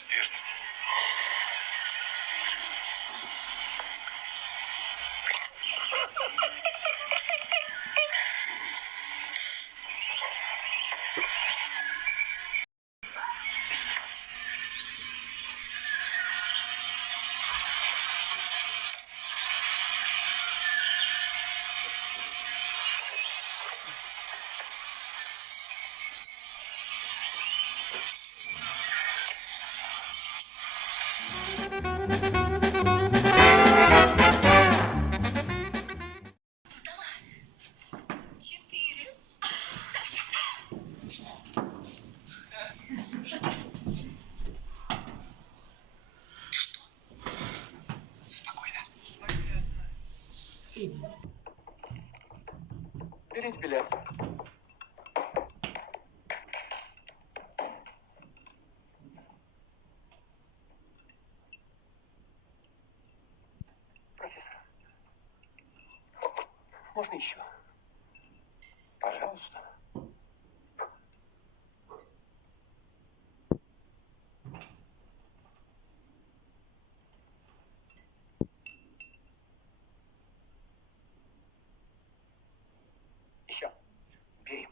спирт. Берите билет. Профессор, можно еще? Пожалуйста. Еще. Бери.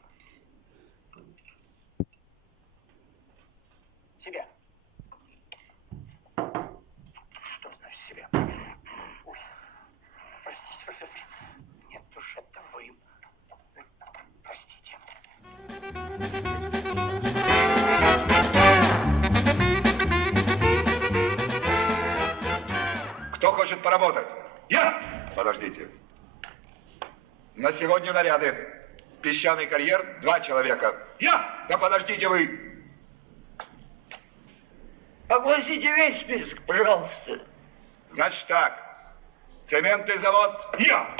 Себе. Что значит себе? Ой. Простите, профессор. Нет уж, это вы. Простите. Кто хочет поработать? Я! Подождите. На сегодня наряды. Песчаный карьер, 2 человека. Я! Да подождите вы. Огласите весь список, пожалуйста. Значит так. Цементный завод. Я!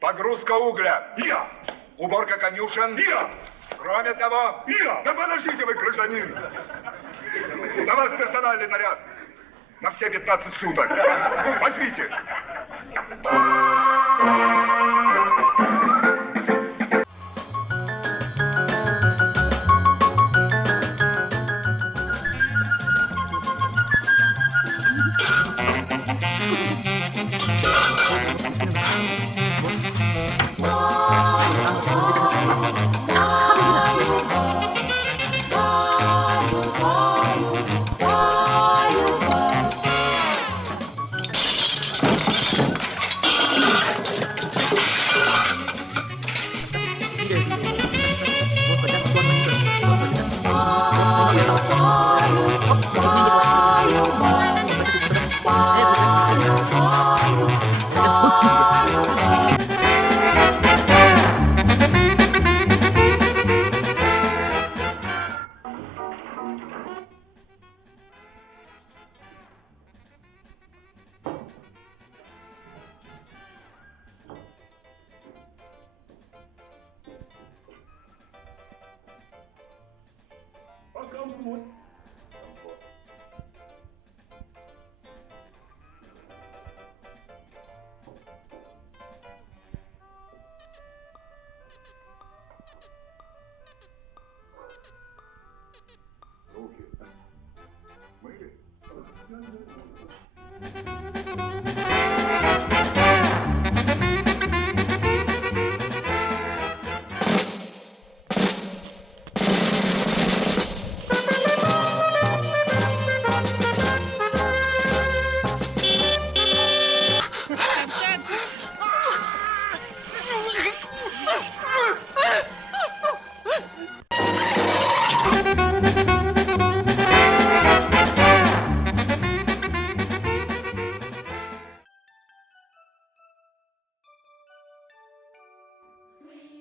Погрузка угля. Я! Уборка конюшен. Я! Кроме того... Я! Да подождите вы, гражданин. На вас персональный наряд. На все 15 суток. Возьмите.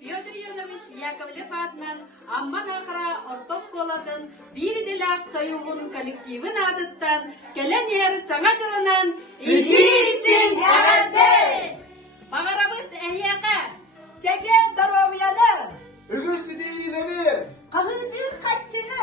Петр Иванович Яковлев атынан Амман Ахра Ортос Колатын bir делак союгун коллективын адыттан келен ер саңа жылынан Идисин әгәлде! Бағарабыт әйяқа! Çeken Darovyan'ı, Ögüsü değileri. Kahıdır Kaççı'nı,